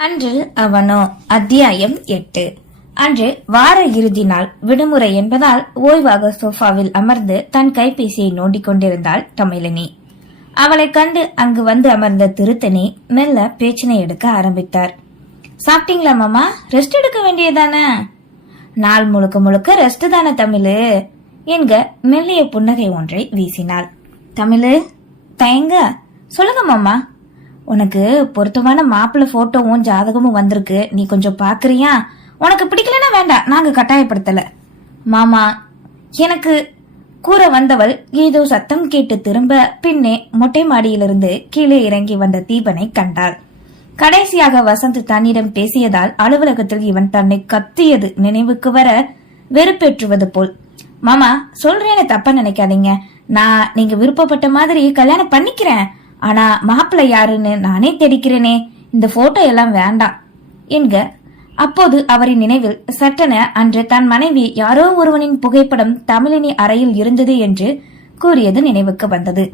அன்று அவனோ அத்தியாயம் எட்டு. அன்று வார இறுதி நாள் விடுமுறை என்பதால் ஓய்வாக சோஃபாவில் அமர்ந்து தன் கைபேசியை நோண்டிக் கொண்டிருந்தாள் தமிழினி. அவளைக் கண்டு அங்கு வந்து அமர்ந்த திருத்தணி மெல்ல பேச்சினை எடுக்க ஆரம்பித்தார். சாப்பிட்டீங்களா மாமா? ரெஸ்ட் எடுக்க வேண்டியதானே நாள் முழுக்க முழுக்க ரெஸ்ட் தானே தமிழு? என்க மெல்லிய புன்னகை ஒன்றை வீசினாள். தமிழு தயங்க. சொல்லுங்க மாமா. உனக்கு பொருத்தமான மாப்பிள்ளை போட்டோவும் ஜாதகமும் வந்திருக்கு. நீ கொஞ்சம் பாக்குறியா? உனக்கு பிடிக்கலன்னா வேண்டாம். நாங்க கட்டாயப்படுத்தல. மாமா எனக்கு கூற வந்தவள் ஏதோ சத்தம் கேட்டு திரும்ப பின்னே மொட்டை மாடியிலிருந்து கீழே இறங்கி வந்த தீபனை கண்டாள். கடைசியாக வசந்த் தன்னிடம் பேசியதால் அலுவலகத்தில் இவன் தன்னை கத்தியது நினைவுக்கு வர வெறுப்பேற்றுவது போல். மாமா சொல்றேன்னு தப்பா நினைக்காதீங்க. நான் நீங்க விருப்பப்பட்ட மாதிரி கல்யாணம் பண்ணிக்கிறேன். ஆனா மாப்பிள்ளை யாருன்னு நானே தெரிக்கிறேனே இந்த போட்டோ எல்லாம் வேண்டாம். என்க அப்போது அவரின் நினைவில் சட்டென அன்று தன் மனைவி யாரோ ஒருவனின் புகைப்படம் தமிழினி அறையில் இருந்தது என்று கூறியது நினைவுக்கு வந்தது.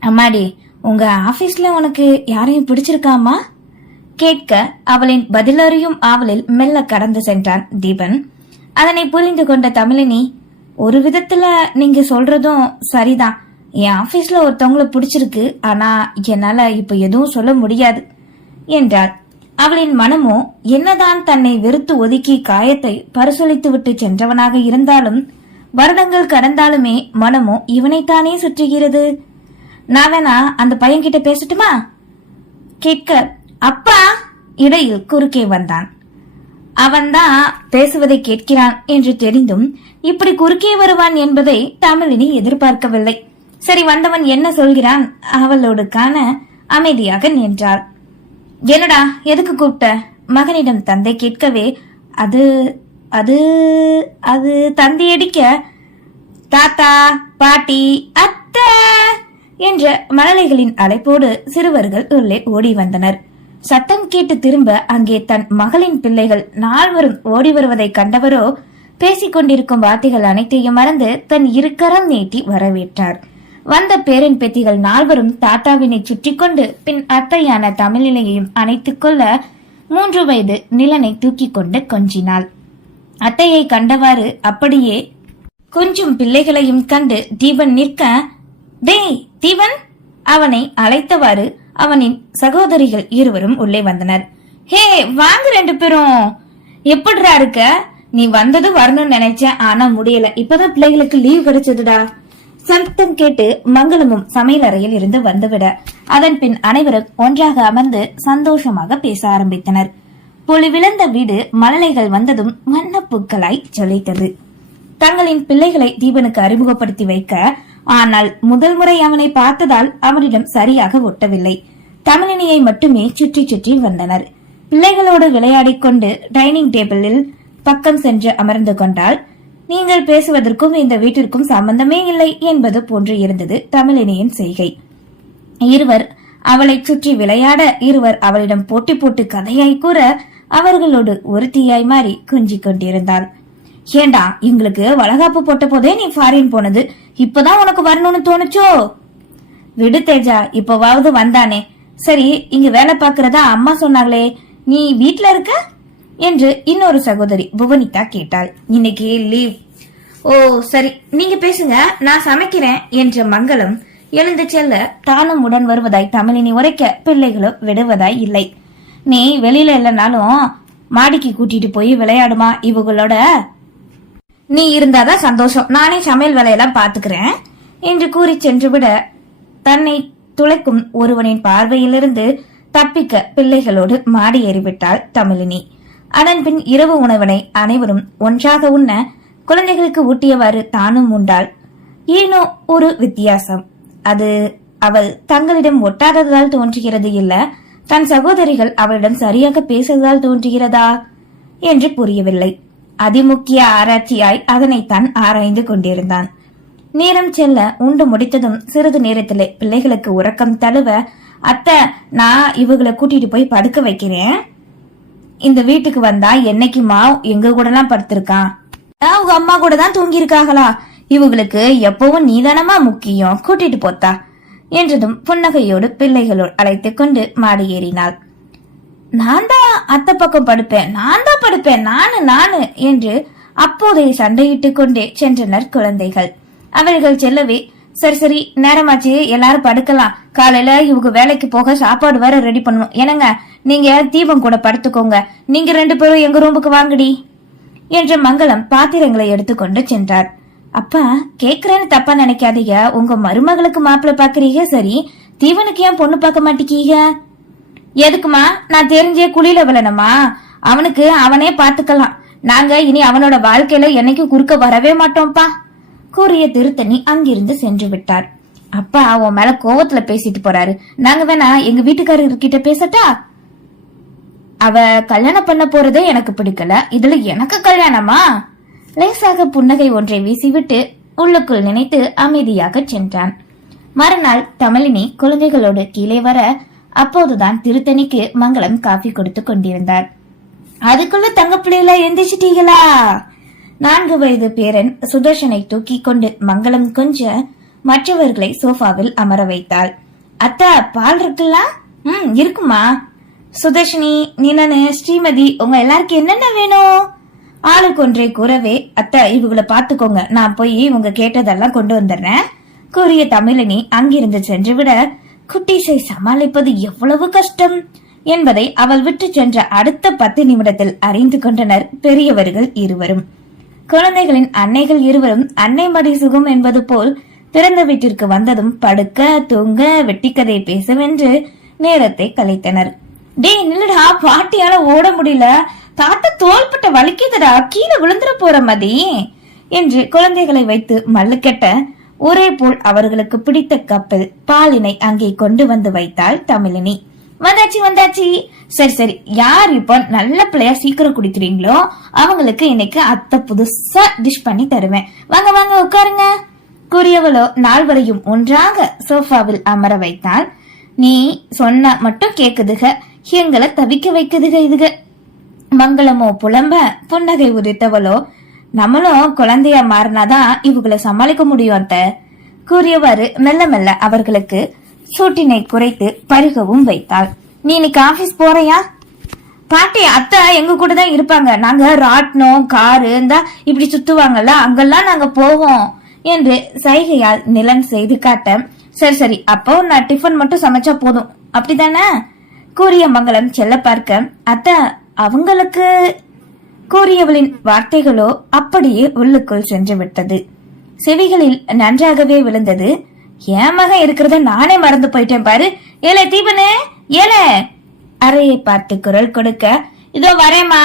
அம்மாடி உங்க ஆபீஸ்ல உனக்கு யாரையும் பிடிச்சிருக்காமா? கேட்க அவளின் பதிலறியும் ஆவலில் மெல்ல கடந்து சென்றான் தீபன். அதனை புரிந்து கொண்ட தமிழினி ஒரு விதத்துல நீங்க சொல்றதும் சரிதான். என் ஆபீஸ்ல ஒருத்தவங்கள பிடிச்சிருக்கு ஆனா என்னால இப்ப எதுவும் சொல்ல முடியாது என்றார் அவளின் மனமோ என்னதான் தன்னை வெறுத்து ஒதுக்கி காயத்தை பரிசோலித்து விட்டு சென்றவனாக இருந்தாலும் வருடங்கள் கடந்தாலுமே மனமோ இவனைத்தானே சுற்றுகிறது? நான் வேணா அந்த பையன்கிட்ட பேசட்டுமா? கேட்க அப்பா! இடையில் குறுக்கே வந்தான். அவன்தான் பேசுவதை கேட்கிறான் என்று தெரிந்தும் இப்படி குறுக்கே வருவான் என்பதை தமிழினி எதிர்பார்க்கவில்லை. சரி வந்தவன் என்ன சொல்கிறான்? அவளோடு காண அமைதியாக நின்றாள். என்னடா எதுக்கு கூப்பிட்ட? மகனிடம் தந்தை கேட்கவே அது அது அது தந்தி அடிக்க தாத்தா பாட்டி அத்தா என்ற மழலைகளின் அழைப்போடு சிறுவர்கள் உள்ளே ஓடி வந்தனர். சத்தம் கேட்டு திரும்ப அங்கே தன் மகளின் பிள்ளைகள் நால்வரும் ஓடி வருவதை கண்டவரோ பேசிக் கொண்டிருக்கும் வார்த்தைகள் அனைத்தையும் மறந்து தன் இருக்கரம் நீட்டி வரவேற்றார். வந்த பேரன் பேத்திகள் நால்வரும் தாத்தாவினை சுற்றி கொண்டு பின் அத்தையான தமிழினையையும் அணைத்துக் கொள்ள மூன்று வயது நிலனை தூக்கி கொண்டு கொஞ்சினாள். அத்தையை கண்டவாறு அப்படியே கொஞ்சம் பிள்ளைகளையும் கண்டு தீபன் நிற்க டேய் தீபன்! அவனை அழைத்தவாறு அவனின் சகோதரிகள் இருவரும் உள்ளே வந்தனர். ஹே வாங்க ரெண்டு பேரும்! எப்படிடா இருக்க? நீ வந்தது வரணும்னு நினைச்சேன் ஆனா முடியல. இப்பதான் பிள்ளைகளுக்கு லீவ் கிடைச்சதுடா. சத்தம் கேட்டு மங்களமும் சமையல் அறையில் இருந்து வந்துவிட. அதன் பின் அனைவரும் ஒன்றாக அமர்ந்து சந்தோஷமாக பேச ஆரம்பித்தனர். பொலி விழுந்த வீடு மழலைகள் வந்ததும் வண்ணப்பூக்களாய் ஜொலித்தது. தங்களின் பிள்ளைகளை தீபனுக்கு அறிமுகப்படுத்தி வைக்க ஆனால் முதல் முறை அவனை பார்த்ததால் அவனிடம் சரியாக ஒட்டவில்லை. தமிழினியை மட்டுமே சுற்றி சுற்றி வந்தனர். பிள்ளைகளோடு விளையாடிக் கொண்டு டைனிங் டேபிளில் பக்கம் சென்று அமர்ந்து கொண்டால் நீங்கள் பேசுவதற்கும் இந்த வீட்டிற்கும் சம்பந்தமே இல்லை என்பது போன்று இருந்தது தமிழினியின் செய்கை. இருவர் அவளை சுற்றி விளையாட இருவர் அவளிடம் போட்டி போட்டு கதையாய் கூற அவர்களோடு ஒருத்தியாய் மாறி குஞ்சிக் கொண்டிருந்தாள் ஏண்டா எங்களுக்கு வளகாப்பு போட்ட போதே நீ ஃபாரின் போனது. இப்பதான் உனக்கு வரணும்னு தோணுச்சோ? விடு தேஜா இப்பவாவது வந்தானே. சரி இங்க வேலை பாக்குறதா அம்மா சொன்னாங்களே. நீ வீட்ல இருக்க? என்று இன்னொரு சகோதரி புவனிதா கேட்டாள். இன்னைக்கு லீவ் ஓ சரி. நீங்க பேசுங்க. நான் சமைக்கிறேன் என்ற மங்களம் எழுந்து செல்ல தானும் உடன் வருவதாய் தமிழினி உரைக்க பிள்ளைகளும் விடுவதாய் இல்லை. நீ வெளியில இல்லைனாலும் மாடிக்கு கூட்டிட்டு போய் விளையாடுமா இவங்களோட? நீ இருந்தாதான் சந்தோஷம். நானே சமையல் வேலையெல்லாம் பாத்துக்கிறேன் என்று கூறி சென்றுவிட தன்னை துளைக்கும் ஒருவனின் பார்வையிலிருந்து தப்பிக்க பிள்ளைகளோடு மாடி ஏறிவிட்டாள் தமிழினி. அதன் பின் இரவு உணவினை அனைவரும் ஒன்றாக உண்ண குழந்தைகளுக்கு ஊட்டியவாறு தானும் உண்டாள். ஏனோ ஒரு வித்தியாசம். அது அவள் தங்களிடம் ஒட்டாததால் தோன்றுகிறது இல்ல. தன் சகோதரிகள் அவளிடம் சரியாக பேசுவதால் தோன்றுகிறதா? என்று புரியவில்லை. அதிமுக்கிய ஆராய்ச்சியாய் அதனைத்தான் ஆராய்ந்து கொண்டிருந்தான். நேரம் செல்ல உண்டு முடித்ததும் சிறிது நேரத்திலே பிள்ளைகளுக்கு உறக்கம் தழுவ அத்தை நான் இவங்களை கூட்டிட்டு போய் படுக்க வைக்கிறேன். இந்த வீட்டுக்கு வந்தா என்னைக்குமா எங்க கூட எல்லாம் படுத்திருக்கான் அவங்க அம்மா கூட தான் தூங்கியிருக்காங்களா இவங்களுக்கு எப்பவும் நீதானமா முக்கியம் கூட்டிட்டு போத்தா? என்றதும் புன்னகையோடு பிள்ளைகளோடு அழைத்துக் கொண்டு மாடி ஏறினாள். நான் தான் அத்தை பக்கம் படுப்பேன் நான் தான் படுப்பேன் நானு நானு என்று அப்போதைய சண்டையிட்டுக் கொண்டே சென்றனர் குழந்தைகள். அவர்கள் செல்லவே சரி சரி நேரமாச்சு. எல்லாரும் படுக்கலாம். காலையில இவங்க வேலைக்கு போக சாப்பாடு வேற ரெடி பண்ணணும். என்னங்க நீங்க தீபம் கூட படுத்துக்கோங்க. நீங்க ரெண்டு பேரும் எங்க ரூமுக்கு வாங்கடி. என்ற மங்களம் பாத்திரங்களை எடுத்துக்கொண்டு சென்றார். அப்பா கேக்குறேன்னு தப்பா நினைக்காதீங்க. உங்க மருமகளுக்கு மாப்பிள்ள பாக்குறீங்க சரி. தீவனுக்கு ஏன் பொண்ணு பார்க்க மாட்டேக்கீங்க? எதுக்குமா? நான் தெரிஞ்சே குழியில விழணுமா? அவனுக்கு அவனே பாத்துக்கலாம் நாங்க இனி அவனோட வாழ்க்கையில என்னைக்கும் குறுக்க வரவே மாட்டோம்ப்பா. கூறிய திருத்தணி அங்கிருந்து சென்று விட்டார். அப்பா உன் மேல கோவத்துல பேசிட்டு போறாரு. நாங்க வேணா எங்க வீட்டுக்காரர் கிட்ட பேசட்டா? அவ கல்யாணம் பண்ண போறதே எனக்கு பிடிக்கல. இதுல எனக்கு கல்யாணமா? லேசாக புன்னகை ஒன்றை வீசிவிட்டு உள்ளுக்குள் நினைத்து அமைதியாக சென்றான். மறுநாள் தமிழினி குழந்தைகளோடு கீழே வர அப்போதுதான் திருத்தணிக்கு மங்களம் காஃபி கொடுத்து கொண்டிருந்தார். அதுக்குள்ள தங்க பிள்ளைகளா எந்திரிச்சிட்டீங்களா? நான்கு வயது பேரன் சுதர்ஷனை தூக்கி கொண்டு மங்களம் கொஞ்ச மற்றவர்களை சோஃபாவில் அமர வைத்தாள். அத்தா பால் இருக்குல்ல? ம் இருக்குமா. சுதர்ஷினி நீனனு ஸ்ரீமதி உங்க எல்லாருக்கும் என்னென்ன வேணும்? ஆளுக்கு ஒன்றை கூறவே அத்தை இவங்களை பாத்துக்கோங்க. நான் போய் இவங்க கேட்டதெல்லாம் கொண்டு வந்துடுறேன். கூறிய தமிழினி அங்கிருந்து சென்று விட குட்டீஸை சமாளிப்பது எவ்வளவு கஷ்டம்? என்பதை அவள் விட்டு சென்ற அடுத்த பத்து நிமிடத்தில் அறிந்து கொண்டனர் பெரியவர்கள் இருவரும். குழந்தைகளின் அன்னைகள் இருவரும் அன்னை மடி சுகம் என்பது போல் பிறந்த வீட்டிற்கு வந்ததும் படுக்க தூங்க வெட்டிக்கதை பேசவென்று நேரத்தை கலைத்தனர் டேய் நில்லுடா பாட்டியால ஓட முடியல. தாத்தா தோள்பட்ட வலிக்குதுடா. கீழே விழுந்துட போற மதி. என்று குழந்தைகளை வைத்து மல்லுக்கட்ட ஒரே போல் அவர்களுக்கு பிடித்த கப்பல் பாலினை அங்கே கொண்டு வந்து வைத்தாள் தமிழினி. வந்தாச்சு வந்தாச்சு. சரி சரி. யார் இப்போ நல்ல பிள்ளையா சீக்கிரம் குடிக்கிறீங்களோ அவங்களுக்கு இன்னைக்கு அத்தை புதுசா டிஷ் பண்ணி தருவேன். வாங்க வாங்க உட்காருங்க. கூறியவளோ நால்வரையும் ஒன்றாக சோஃபாவில் அமர வைத்தாள். நீ சொன்ன மட்டும் கேக்குதுக. எங்களை தவிக்க வைக்குதுக இதுக. மங்களமோ புலம்ப புன்னகை உதித்தவளோ நம்மளும் குழந்தையா மாறினாதான் இவங்களை சமாளிக்க முடியும் அத்த. கூறியவாறு மெல்ல மெல்ல அவர்களுக்கு சூட்டினை குறைத்து பருகவும் வைத்தாள். நீ இன்னைக்கு ஆபீஸ் போறியா? பாட்டி அத்தை எங்க கூட தான் இருப்பாங்க. நாங்க ராட்டினம் காரு இந்த இப்படி சுத்துவாங்கல்ல அங்கெல்லாம் நாங்க போவோம் என்று சைகையால் நிலம் செய்து காட்ட சரி சரி அப்போ நான் டிஃபன் மட்டும் சமைச்சா போதும். அப்படிதானே கூறிய மங்களம் செல்ல பார்க்க அத்தை அவங்களுக்கு கூறியவளின் வார்த்தைகளோ அப்படியே உள்ளுக்குள் சென்று விட்டது. செவிகளில் நன்றாகவே விழுந்தது. என் மகன் இருக்கிறத நானே மறந்து போயிட்டேன் பாரு. ஏலே தீபனே ஏலே. அறையை பார்த்து குரல் கொடுக்க இதோ வரேம்மா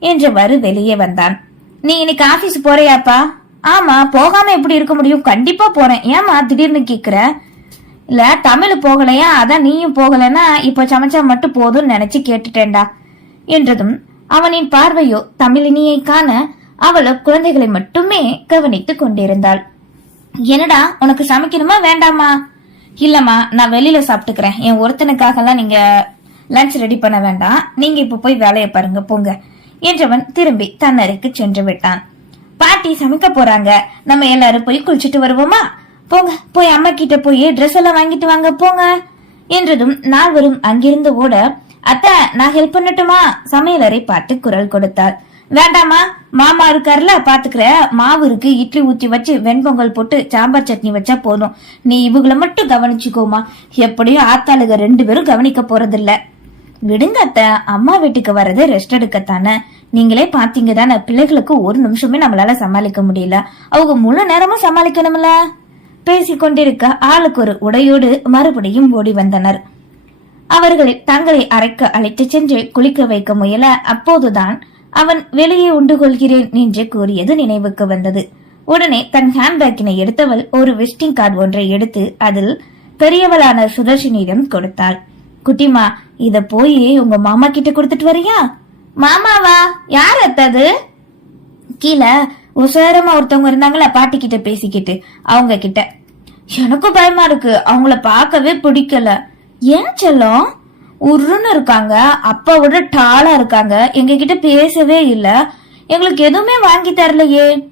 என்றவாறு வெளியே வந்தான். நீ இன்னைக்கு ஆபீஸ் போறியாப்பா? ஆமா போகாம எப்படி இருக்க முடியும்? கண்டிப்பா போறேன். ஏமா திடீர்னு கேக்குற? இல்ல தமிழ் போகலையா? அதான் நீயும் போகலன்னா இப்ப சமைச்சா மட்டும் போதும்னு நினைச்சு கேட்டுட்டேன்டா என்றதும் அவனின் பார்வையோ தமிழினியை காண அவளோ குழந்தைகளை மட்டுமே கவனித்துக் கொண்டிருந்தாள். என்னடா உனக்கு சமைக்கணுமா வேண்டாமா? இல்லம்மா நான் வெளியில சாப்பிட்டுக்கிறேன். என் ஒருத்தனுக்காகலாம் நீங்க லஞ்ச் ரெடி பண்ண வேண்டாம். நீங்க இப்ப போய் வேலையை பாருங்க போங்க. என்றவன் திரும்பி தன்னறைக்கு சென்று விட்டான். பாட்டி சமைக்க போறாங்க. நம்ம எல்லாரும் போய் குளிச்சுட்டு வருவோமா? போங்க போய் அம்மா கிட்ட போய் ட்ரெஸ் எல்லாம் வாங்கிட்டு வாங்க போங்க. என்றதும் நால்வரும் அங்கிருந்து ஓட அத்தை நான் ஹெல்ப் பண்ணட்டுமா? சமையலறை பார்த்து குரல் கொடுத்தாள். வேண்டாமா மாமா இருக்காருல பாத்துக்கிற. மாவு இருக்கு இட்லி ஊத்தி வச்சு வெண்பொங்கல் போட்டு சாம்பார் சட்னி வச்சா போதும். நீ இவங்கள மட்டும் கவனிச்சுக்கோமா. எப்படியும் ஆத்தாளுக ரெண்டு பேரும் கவனிக்க போறதில்ல. விடுங்க அத்தை அம்மா வீட்டுக்கு வரது ரெஸ்ட் எடுக்கத்தானே. நீங்களே பாத்தீங்க தானே பிள்ளைகளுக்கு ஒரு நிமிஷமே நம்மளால சமாளிக்க முடியல. அவங்க முழு நேரமும் சமாளிக்கணும்ல? பேசிக்கொண்டிருக்க ஆளுக்கு ஒரு உடையோடு மறுபடியும் ஓடி வந்தனர். அவர்களை தங்களை அரைக்க அழைத்து சென்று குளிக்க வைக்க முயல அப்போதுதான் அவன் வெளியே உண்டு கொள்கிறேன் என்று கூறியது நினைவுக்கு வந்தது. உடனே தன் ஹேண்ட்பேக்கினை எடுத்தவள் ஒரு விசிட்டிங் கார்டு ஒன்றை எடுத்து அதில் பெரியவளான சுதர்ஷினியிடம் கொடுத்தாள். குட்டிமா இத போய் உங்க மாமா கிட்ட கொடுத்துட்டு வரியா? மாமாவா யார் அத்தது கீழே உசாரமா ஒருத்தவங்க இருந்தாங்களா பாட்டி கிட்ட பேசிக்கிட்டு அவங்க கிட்ட எனக்கும் பயமா இருக்கு அவங்கள பார்க்கவே பிடிக்கல. ஏன் செல்லம்? உருன்னு இருக்காங்க அப்பாவோட டாலா இருக்காங்க எங்க கிட்ட பேசவே இல்ல. எங்களுக்கு எதுவுமே வாங்கி தரலையே.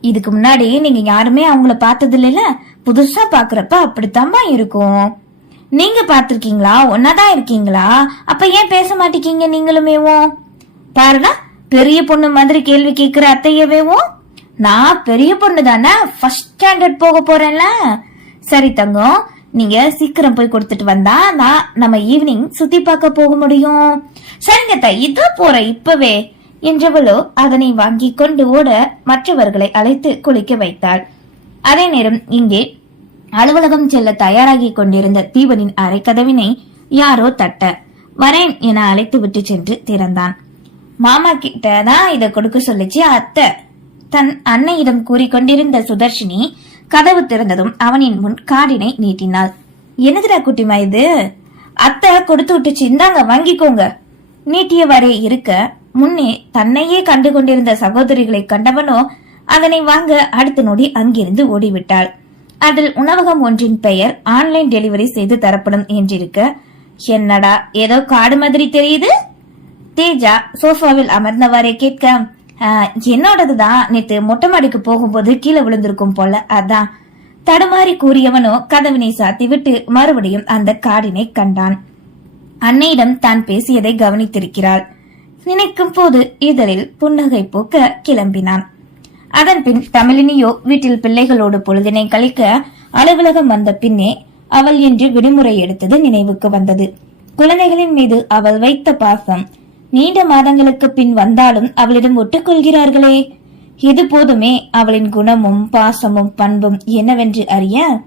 இதுக்கு முன்னாடி நீங்க யாருமே அவங்கள பார்த்தது இல்லைல்ல புதுசா பாக்குறப்ப அப்படித்தாம்மா இருக்கும். நீங்க பாத்திருக்கீங்களா ஒன்னாதான் இருக்கீங்களா? அப்ப ஏன் பேச மாட்டேங்கீங்க நீங்களுமேவோ பாருடா பெரிய பொண்ணு மாதிரி கேள்வி கேக்குற அத்தையவேவும் நான் பெரிய பொண்ணு தானே ஃபர்ஸ்ட் ஸ்டாண்டர்ட் போக போறேன்ல. சரி தங்கம் நீங்க சீக்கிரம் போய் கொடுத்துட்டு வந்தா நான் நம்ம ஈவினிங் சுத்தி பார்க்க போக முடியும். சரிங்க இது இதோ இப்பவே என்றவளோ அதனை வாங்கி கொண்டு ஓட மற்றவர்களை அழைத்து குளிக்க வைத்தாள். அதே நேரம் இங்கே அலுவலகம் செல்ல தயாராகி கொண்டிருந்த தீபனின் அரைக்கதவினை கதவினை யாரோ தட்ட வரேன் என அழைத்து விட்டு சென்று திறந்தான். மாமா கிட்ட தான் இதை கொடுக்க சொல்லிச்சு அத்தை. தன் அன்னையிடம் கூறிக்கொண்டிருந்த சுதர்ஷினி கதவு திறந்ததும் அவனின் முன் காடினை நீட்டினாள். என்னதுடா குட்டிமா இது? அத்தை கொடுத்து விட்டுச்சு. இந்தாங்க வாங்கிக்கோங்க. நீட்டியவாறே இருக்க முன்னே தன்னையே கண்டு கொண்டிருந்த சகோதரிகளை கண்டவனோ அதனை வாங்க அடுத்த நொடி அங்கிருந்து ஓடிவிட்டாள். அதில் உணவகம் ஒன்றின் பெயர் ஆன்லைன் டெலிவரி செய்து தரப்படும் என்றிருக்க என்னடா ஏதோ காடு மாதிரி தெரியுது? தேஜா சோஃபாவில் அமர்ந்தவாறே கேட்க என்னோடது என்னோடதுதான். நேத்து மொட்டை மாடிக்கு போகும்போது கீழே விழுந்திருக்கும் போல. அதான். தடுமாறி கூறியவனோ கதவினை சாத்திவிட்டு மறுபடியும் அந்த காடினை கண்டான். அன்னையிடம் தான் பேசியதை கவனித்திருக்கிறாள். நினைக்கும் போது இதழில் புன்னகை பூக்க கிளம்பினான். அதன்பின் தமிழினியோ வீட்டில் பிள்ளைகளோடு பொழுதினை கழிக்க அலுவலகம் வந்த பின்னே அவள் என்று விடுமுறை எடுத்தது நினைவுக்கு வந்தது. குழந்தைகளின் மீது அவள் வைத்த பாசம் நீண்ட மாதங்களுக்கு பின் வந்தாலும் அவளிடம் ஒட்டுக்கொள்கிறார்களே. இது போதுமே அவளின் குணமும் பாசமும் பண்பும் என்னவென்று அறிய.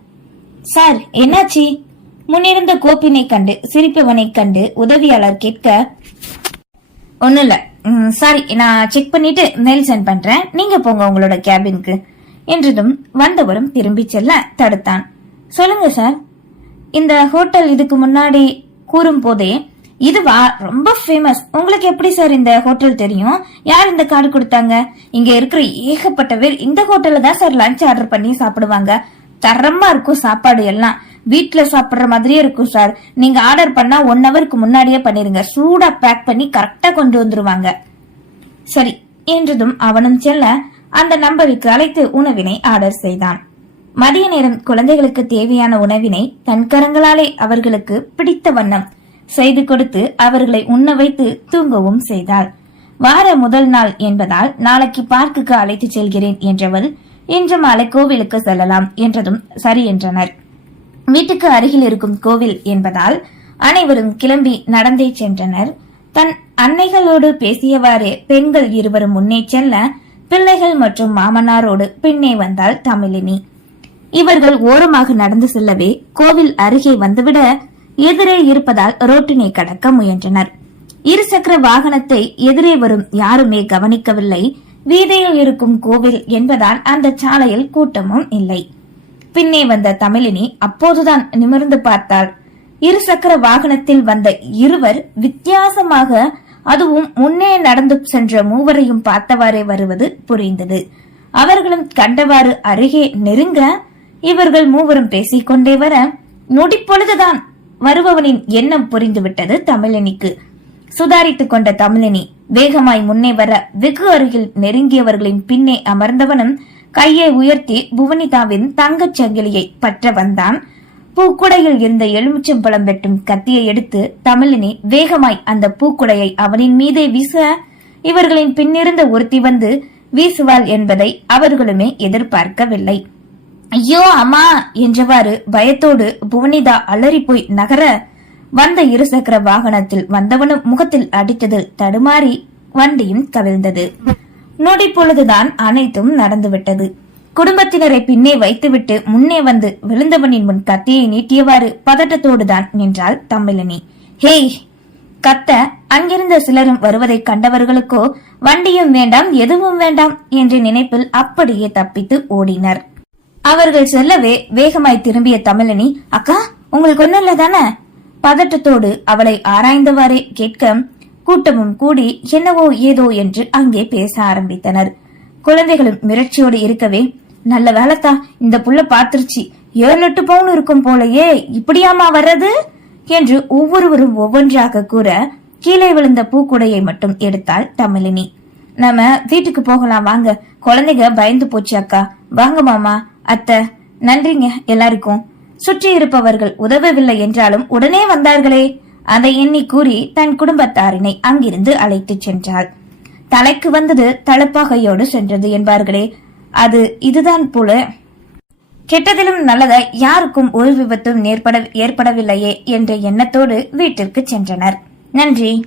சார் என்னாச்சி? முன்னிருந்த கோப்பினை கண்டு சிரிப்பவனை கண்டு உதவியாளர் கேட்க ஒன்னும் இல்ல சாரி நான் செக் பண்ணிட்டு மெயில் சென்ட் பண்றேன். நீங்க போங்க உங்களோட கேபினுக்கு. என்றதும் வந்தவரும் திரும்பி செல்ல தடுத்தான். சொல்லுங்க சார். இந்த ஹோட்டல் இதுக்கு முன்னாடி கூறும் போதே இதுவா? ரொம்ப ஃபேமஸ் உங்களுக்கு எப்படி சார் இந்த ஹோட்டல் தெரியும்? யார் இந்த கார்டு கொடுத்தாங்க? இங்க இருக்கிற ஏகப்பட்ட பேர் இந்த ஹோட்டல்ல தான் சார் லஞ்ச் ஆர்டர் பண்ணி சாப்பிடுவாங்க. தரமா இருக்கும் சாப்பாடு எல்லாம். வீட்டுல சாப்பிடுற மாதிரியே இருக்கும் சார் நீங்க ஆர்டர் பண்ணா ஒன் ஹவருக்கு முன்னாடியே பண்ணிருங்க சூடா பேக் பண்ணி கரெக்டா கொண்டு வந்துருவாங்க. சரி என்றதும் அவனும் செல்ல அந்த நம்பருக்கு அழைத்து உணவினை ஆர்டர் செய்தான். மதிய நேரம் குழந்தைகளுக்கு தேவையான உணவினை தன் கரங்களாலே அவர்களுக்கு பிடித்த வண்ணம். செய்து கொடுத்து அவர்களை உண்ண வைத்து தூங்கவும் செய்தாள். வார முதல் நாள் என்பதால் நாளைக்கு பார்க்குக்கு அழைத்து செல்கிறேன் என்றவள் இன்று மாலை கோவிலுக்கு செல்லலாம் என்றதும் சரி என்றனர். வீட்டுக்கு அருகில் இருக்கும் கோவில் என்பதால் அனைவரும் கிளம்பி நடந்தே சென்றனர். தன் அன்னைகளோடு பேசியவாறே பெண்கள் இருவரும் முன்னே செல்ல பிள்ளைகள் மற்றும் மாமனாரோடு பின்னே வந்தாள் தமிழினி. இவர்கள் ஓரமாக நடந்து செல்லவே கோவில் அருகே வந்துவிட எதிரே இருப்பதால் ரோட்டினை கடக்க முயன்றனர். இருசக்கர வாகனத்தை எதிரே வரும் யாருமே கவனிக்கவில்லை. வீதியில் இருக்கும் கோவில் என்பதால் அந்த சாலையில் கூட்டமும் இல்லை. பின்னே வந்த தமிழினி அப்போதுதான் நிமிர்ந்து பார்த்தாள். இருசக்கர வாகனத்தில் வந்த இருவர் வித்தியாசமாக அதுவும் முன்னே நடந்து சென்ற மூவரையும் பார்த்தவாறே வருவது புரிந்தது. அவர்களும் கண்டவாறு அருகே நெருங்க இவர்கள் மூவரும் பேசிக்கொண்டே வர நொடிப்பொழுதுதான் வருபவனின் எண்ணம் புரிந்துவிட்டது தமிழினிக்கு. சுதாரித்துக் கொண்ட தமிழினி வேகமாய் முன்னே வர வெகு அருகில் நெருங்கியவர்களின் பின்னே அமர்ந்தவனும் கையை உயர்த்தி புவனிதாவின் தங்கச் சங்கிலியை பற்ற வந்தான். பூக்குடையில் இருந்த எலுமிச்சம்பழம் வெட்டும் கத்தியை எடுத்து தமிழினி வேகமாய் அந்த பூக்குடையை அவனின் மீதே வீச இவர்களின் பின்னிருந்த ஒருத்தி வந்து வீசுவாள் என்பதை அவர்களுமே எதிர்பார்க்கவில்லை. ஐயோ அம்மா! என்றவாறு பயத்தோடு புவனிதா அலறி போய் நகர வந்த இருசக்கர வாகனத்தில் வந்தவனும் முகத்தில் அடித்ததில் தடுமாறி வண்டியும் கவிழ்ந்தது. நொடி பொழுதுதான் அனைத்தும் நடந்துவிட்டது. குடும்பத்தினரை பின்னே வைத்துவிட்டு முன்னே வந்து விழுந்தவனின் முன் கத்தியை நீட்டியவாறு பதட்டத்தோடுதான் நின்றாள் தமிழினி ஹேய்! கத்த அங்கிருந்த சிலரும் வருவதைக் கண்டவர்களுக்கோ வண்டியும் வேண்டாம் எதுவும் வேண்டாம் என்ற நினைப்பில் அப்படியே தப்பித்து ஓடினர். அவர்கள் செல்லவே வேகமாய் திரும்பிய தமிழினி அக்கா உங்களுக்கு ஒண்ணும் இல்ல தானே? பதட்டத்தோடு அவளை ஆராய்ந்தவாறே கேட்க கூட்டமும் கூடி என்னவோ ஏதோ என்று அங்கே பேச ஆரம்பித்தனர். குழந்தைகளும் மிரட்சியோடு இருக்கவே நல்ல வேலைத்தா இந்த புள்ள பாத்துருச்சு ஏழு எட்டு பவுன் இருக்கும் போலயே இப்படியாமா வர்றது? என்று ஒவ்வொருவரும் ஒவ்வொன்றாக கூற கீழே விழுந்த பூக்குடையை மட்டும் எடுத்தாள் தமிழினி. நம்ம வீட்டுக்கு போகலாம் வாங்க. குழந்தைங்க பயந்து போச்சு அக்கா. வாங்க மாமா. அத்தை நன்றிங்க எல்லாருக்கும். சுற்றி இருப்பவர்கள் உதவவில்லை என்றாலும் உடனே வந்தார்களே. அதை எண்ணி கூறி தன் குடும்பத்தாரினை அங்கிருந்து அழைத்துச் சென்றாள். தலைக்கு வந்தது தலப்பாகையோடு சென்றது என்பார்களே. அது இதுதான் போல. கெட்டதிலும் நல்லதாய் யாருக்கும் ஒரு விபத்தும் ஏற்பட ஏற்படவில்லையே என்ற எண்ணத்தோடு வீட்டிற்கு சென்றனர். நன்றி.